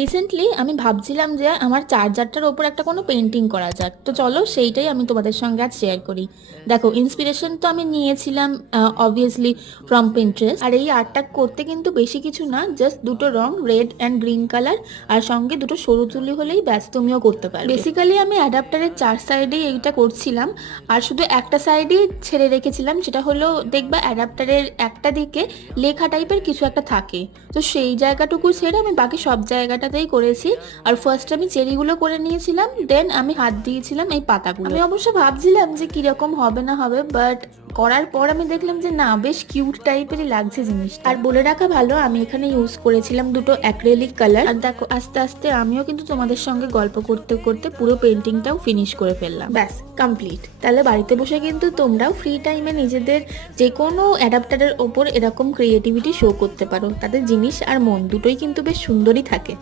Recently আমি ভাবছিলাম যে আমার চার্জারটার ওপর একটা কোনো পেন্টিং করা যাক, তো চলো সেইটাই আমি তোমাদের সঙ্গে আজ শেয়ার করি। দেখো, ইন্সপিরেশন তো আমি নিয়েছিলাম অবভিয়াসলি ফ্রম পিন্টারেস্ট। আর এই আর্টটা করতে কিন্তু বেশি কিছু না, জাস্ট দুটো রং, রেড অ্যান্ড গ্রিন কালার, আর সঙ্গে দুটো সরু তুলি হলেই ব্যাস, তুমিও করতে পারবে। বেসিক্যালি আমি অ্যাডাপ্টারের চার সাইডেই এইটা করছিলাম, আর শুধু একটা সাইডেই ছেড়ে রেখেছিলাম, সেটা হলো দেখবা অ্যাডাপ্টারের একটা দিকে লেখা টাইপের কিছু একটা থাকে, তো সেই জায়গাটুকু ছেড়ে আমি বাকি সব জায়গাটাতেই করেছি। আর ফার্স্ট আমি চেরিগুলো করে নিয়েছিলাম, দেন আমি হাত দিয়েছিলাম এই পাতাগুলো। আমি অবশ্য ভাবছিলাম যে কিরকম হবে না হবে, বাট করার পর আমি দেখলাম যে না, বেশ কিউট টাইপেরই লাগছে জিনিসটা। আর বলে রাখা ভালো, আমি এখানে ইউজ করেছিলাম দুটো অ্যাক্রেলিক কালার। আর দেখো, আস্তে আস্তে আমিও কিন্তু তোমাদের সঙ্গে গল্প করতে করতে পুরো পেন্টিংটাও ফিনিশ করে ফেললাম, ব্যাস কমপ্লিট। তাহলে বাড়িতে বসে কিন্তু তোমরাও ফ্রি টাইমে নিজেদের যে কোনো অ্যাডাপ্টারের ওপর এরকম ক্রিয়েটিভিটি শো করতে পারো, তাদের জিনিস আর মন দুটোই কিন্তু বেশ সুন্দরই থাকে।